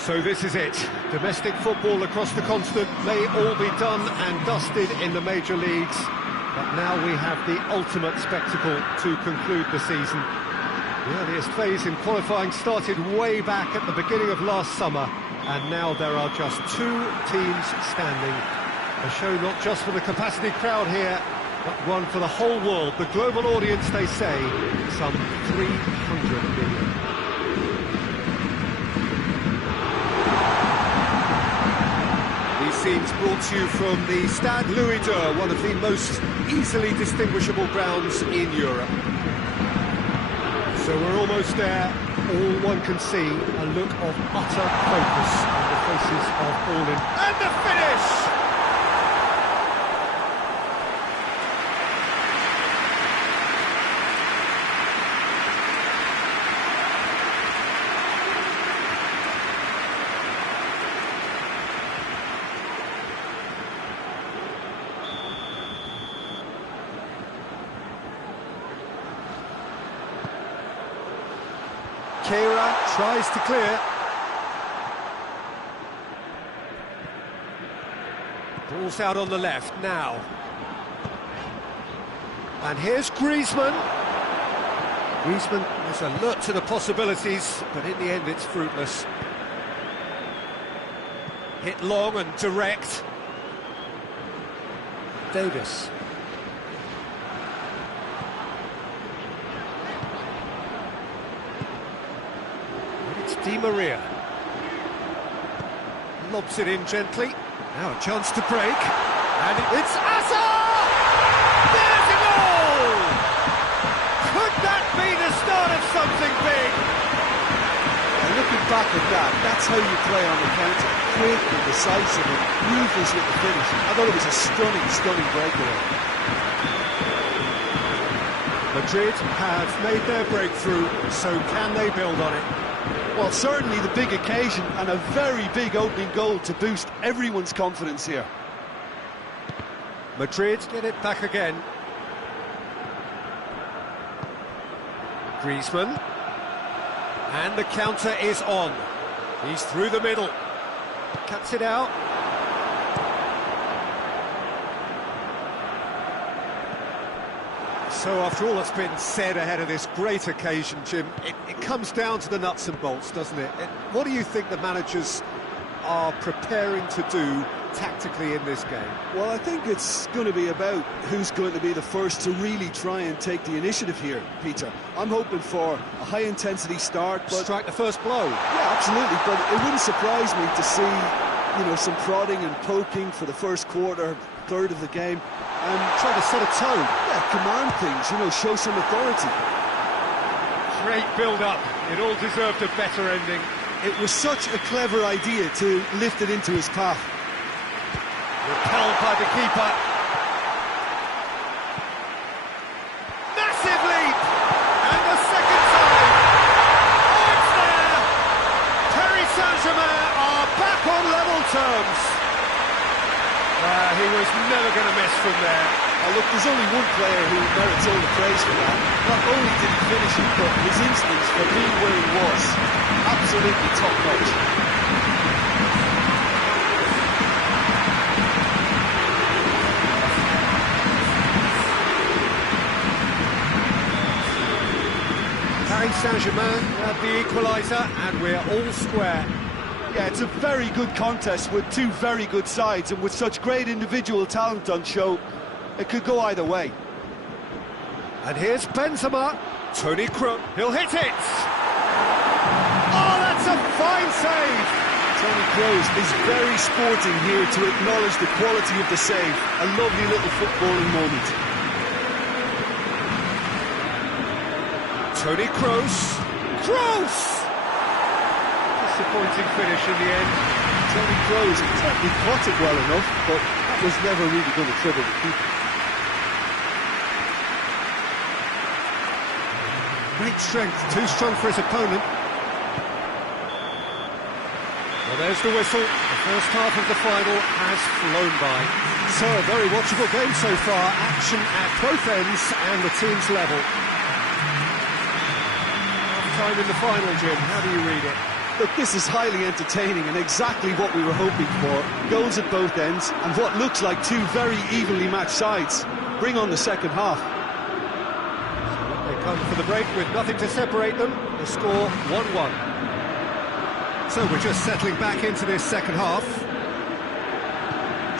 So this is it. Domestic football across the continent may all be done and dusted in the major leagues, but now we have the ultimate spectacle to conclude the season. The earliest phase in qualifying started way back at the beginning of last summer, and now there are just two teams standing. A show not just for the capacity crowd here, but one for the whole world. The global audience, they say, some 300 million. These scenes brought to you from the Stade Louis II, one of the most easily distinguishable grounds in Europe. So we're almost there. All one can see, a look of utter focus on the faces of all in. And the finish! Kira tries to clear. Ball's out on the left now. And here's Griezmann. Griezmann is alert to the possibilities, but in the end it's fruitless. Hit long and direct. Davis. Di Maria lobs it in gently. Now a chance to break, and it's Asa! There's a goal! Could that be the start of something big? And looking back at that, that's how you play on the counter. Quick and decisive and ruthless with the finish. I thought it was a stunning breakaway. Madrid have made their breakthrough, so can they build on it? Well, certainly the big occasion and a very big opening goal to boost everyone's confidence here. Madrid get it back again. Griezmann. And the counter is on. He's through the middle. Cuts it out. So after all that's been said ahead of this great occasion, Jim, it comes down to the nuts and bolts, doesn't it? What do you think the managers are preparing to do tactically in this game? Well, I think it's going to be about who's going to be the first to really try and take the initiative here, Peter. I'm hoping for a high-intensity start, but... Strike the first blow. Yeah, absolutely, but it wouldn't surprise me to see, you know, some prodding and poking for the first quarter, third of the game. And try to set a tone. Yeah, command things, you know, show some authority. Great build-up. It all deserved a better ending. It was such a clever idea to lift it into his path. Repelled by the keeper. Massive leap! And the second time. Oh, it's there! Paris Saint-Germain are back on level terms. He was never going to miss from there. Oh, look, there's only one player who merits all the praise for that. Not only did he finish it, but his instincts for being where he was, absolutely top-notch. Paris Saint-Germain have the equaliser, and we're all square. Yeah, it's a very good contest with two very good sides, and with such great individual talent on show, it could go either way. And here's Benzema. Toni Kroos, he'll hit it! Oh, that's a fine save! Toni Kroos is very sporting here to acknowledge the quality of the save. A lovely little footballing moment. Toni Kroos. Kroos! Disappointing finish in the end. Toni Kroos certainly caught it well enough, but that was never really going to trouble the keeper. Great strength, too strong for his opponent. Well, there's the whistle. The first half of the final has flown by. So, a very watchable game so far. Action at both ends and the teams level. Half time in the final, Jim. How do you read it? Look, this is highly entertaining and exactly what we were hoping for. Goals at both ends and what looks like two very evenly matched sides. Bring on the second half. So they come for the break with nothing to separate them. The score 1-1. So we're just settling back into this second half.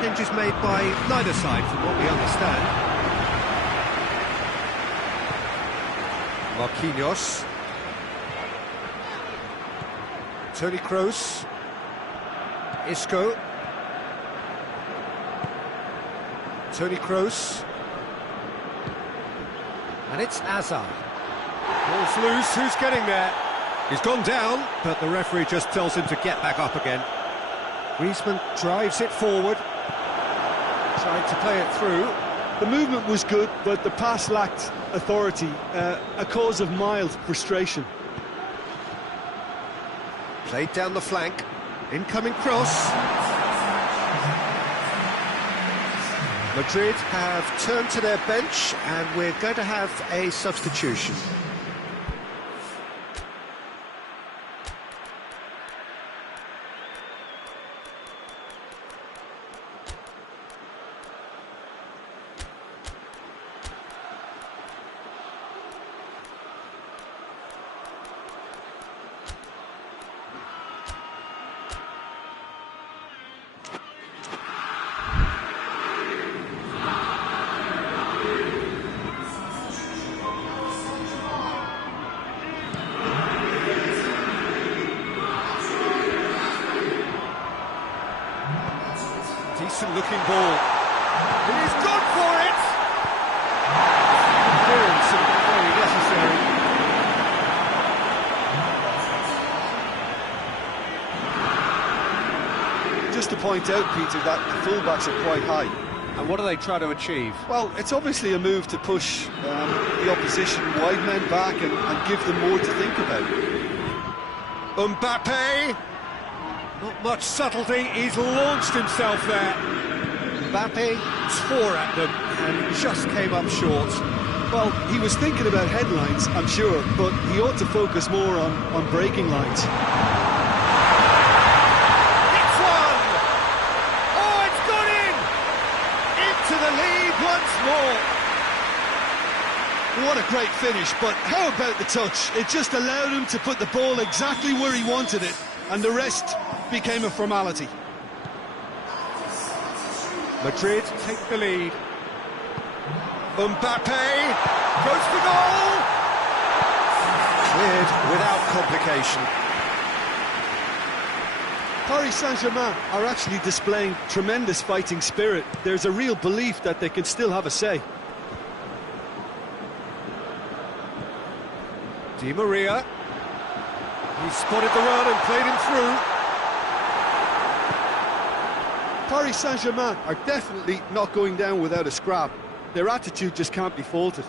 Changes made by neither side from what we understand. Marquinhos. Toni Kroos. Isco. Toni Kroos. And it's Azar. Ball's loose, who's getting there? He's gone down, but the referee just tells him to get back up again. Griezmann drives it forward. Tried to play it through. The movement was good, but the pass lacked authority, a cause of mild frustration. Played down the flank. Incoming cross. Madrid have turned to their bench, and we're going to have a substitution. Decent-looking ball. He's gone for it! Clearance and very necessary. Just to point out, Peter, that the fullbacks are quite high. And what do they try to achieve? Well, it's obviously a move to push the opposition wide men back and give them more to think about. Mbappe! Not much subtlety, he's launched himself there. Mbappe tore at them and just came up short. Well, he was thinking about headlines, I'm sure, but he ought to focus more on breaking lines. It's one! Oh, it's gone in! Into the lead once more. What a great finish, but how about the touch? It just allowed him to put the ball exactly where he wanted it, and the rest became a formality. Madrid take the lead. Mbappe goes for goal! Cleared without complication. Paris Saint-Germain are actually displaying tremendous fighting spirit. There's a real belief that they can still have a say. Di Maria. He spotted the run and played him through. Paris Saint-Germain are definitely not going down without a scrap. Their attitude just can't be faulted.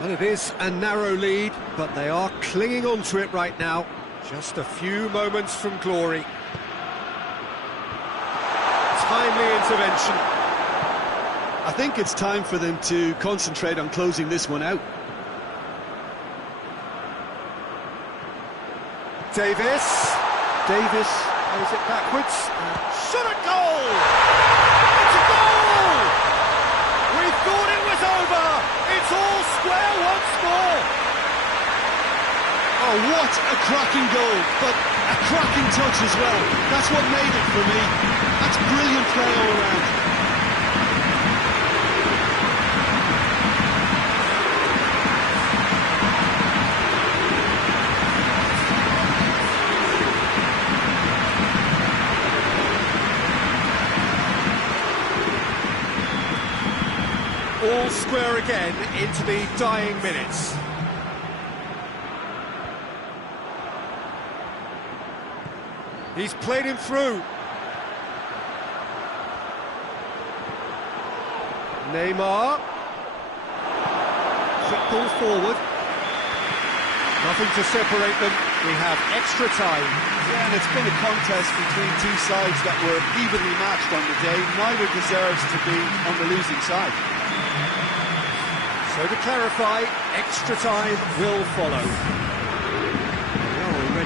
Well, it is a narrow lead, but they are clinging on to it right now. Just a few moments from glory. Timely intervention. I think it's time for them to concentrate on closing this one out. Davis plays it backwards. Shot at goal! It's a goal! We thought it was over. It's all square once more. Oh, what a cracking goal, but a cracking touch as well. That's what made it for me. That's brilliant play all around. All square again into the dying minutes. He's played him through. Neymar. Quick ball forward. Nothing to separate them. We have extra time. Yeah, and it's been a contest between two sides that were evenly matched on the day. Neither deserves to be on the losing side. So to clarify, extra time will follow.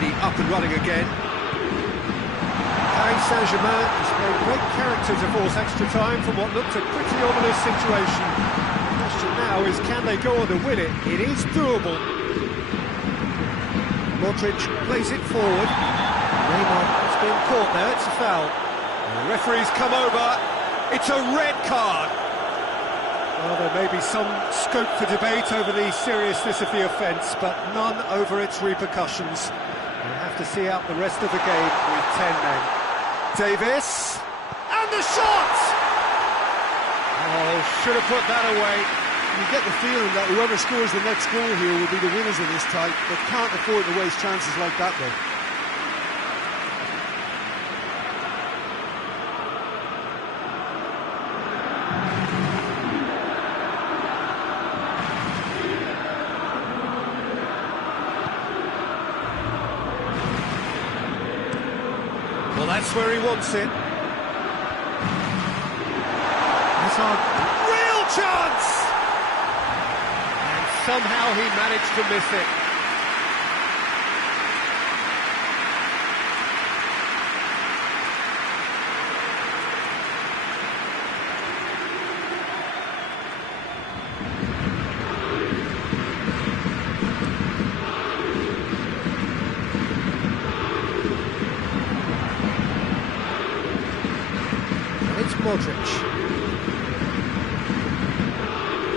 already up and running again. Paris Saint-Germain displayed great character to force extra time from what looked a pretty ominous situation. The question now is, can they go on to win it? It is doable. Modric plays it forward. Neymar has been caught there, it's a foul. And the referee's come over, it's a red card. Well, there may be some scope for debate over the seriousness of the offence, but none over its repercussions. We'll have to see out the rest of the game with 10 men. Davis, and the shot! Oh, should have put that away. You get the feeling that whoever scores the next goal here will be the winners of this tie. They can't afford to waste chances like that, though. Well, that's where he wants it. That's a real chance! And somehow he managed to miss it. It's Modric.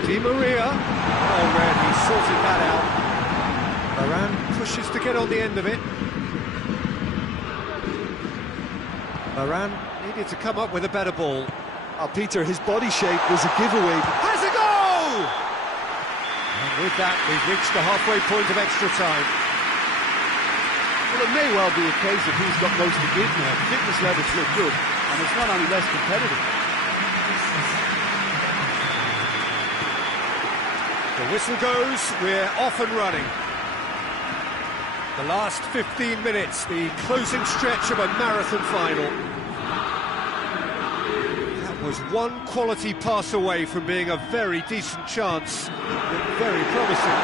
Di Maria. Oh, Red, he sorted that out. Varane pushes to get on the end of it. Varane needed to come up with a better ball. Oh, Peter, his body shape was a giveaway. Has a goal! And with that, we've reached the halfway point of extra time. Well, it may well be a case of who's got most to give now. Fitness levels look good, and it's not any less competitive. The whistle goes, we're off and running. The last 15 minutes, the closing stretch of a marathon final. That was one quality pass away from being a very decent chance. Looked very promising.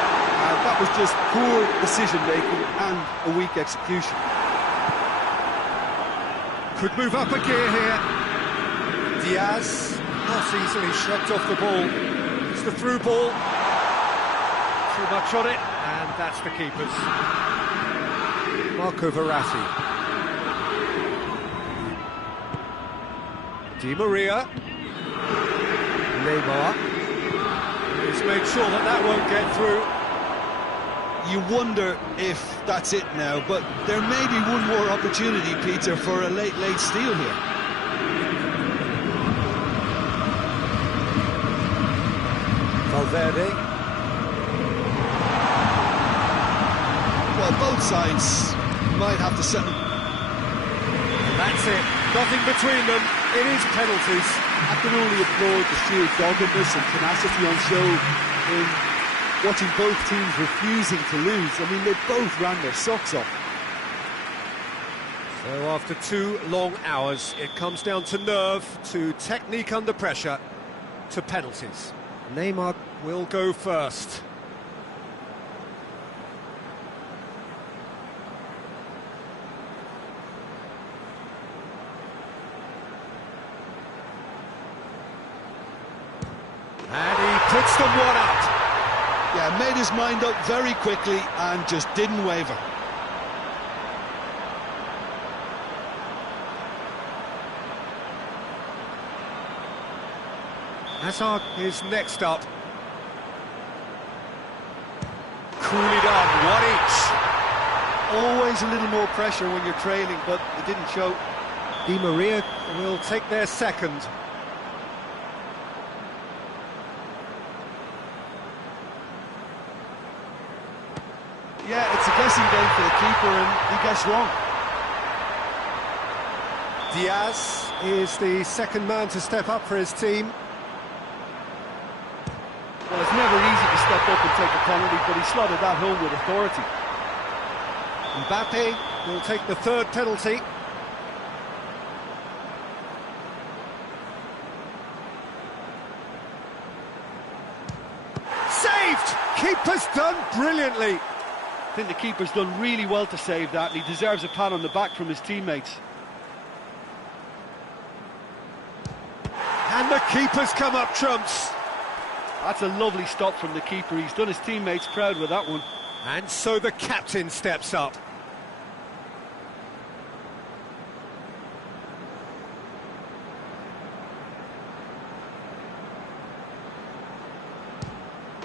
That was just poor decision-making and a weak execution. Could move up a gear here. Diaz, not easily shrugged off the ball. It's the through ball. Too much on it, and that's the keeper's. Marco Verratti. Di Maria. Neymar. He's made sure that that won't get through. You wonder if that's it now, but there may be one more opportunity, Peter, for a late steal here. Valverde. Well, both sides might have to settle. That's it. Nothing between them. It is penalties. I can only applaud the sheer doggedness and tenacity on show in watching both teams refusing to lose. I mean, they both ran their socks off. So after 2 long hours, it comes down to nerve, to technique under pressure, to penalties. Neymar will go first. And he puts them one up. Yeah, made his mind up very quickly and just didn't waver. Hazard is next up. Coolly done, 1 each. Always a little more pressure when you're trailing, but it didn't show. Di Maria will take their second. Yeah, it's a guessing game for the keeper, and he guessed wrong. Diaz is the second man to step up for his team. Well, it's never easy to step up and take a penalty, but he slotted that home with authority. Mbappe will take the third penalty. Saved! Keeper's done brilliantly. I think the keeper's done really well to save that, and he deserves a pat on the back from his teammates. And the keeper's come up trumps. That's a lovely stop from the keeper. He's done his teammates proud with that one. And so the captain steps up.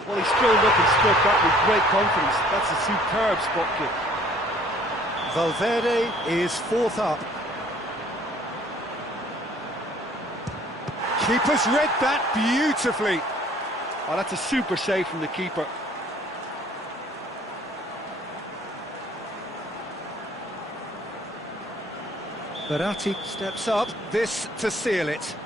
Well, he strolled up and struck that with great confidence. That's a superb spot kick. Valverde is fourth up. Keeper's read that beautifully. Oh, that's a super save from the keeper. Verratti steps up, this to seal it.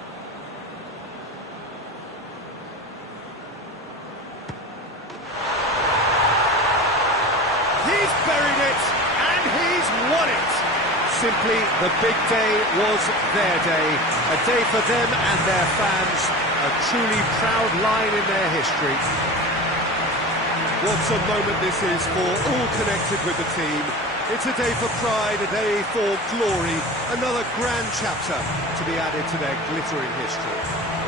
He's buried it, and he's won it. Simply, the big day was their day. A day for them and their fans. A truly proud line in their history. What a moment this is for all connected with the team. It's a day for pride, a day for glory. Another grand chapter to be added to their glittering history.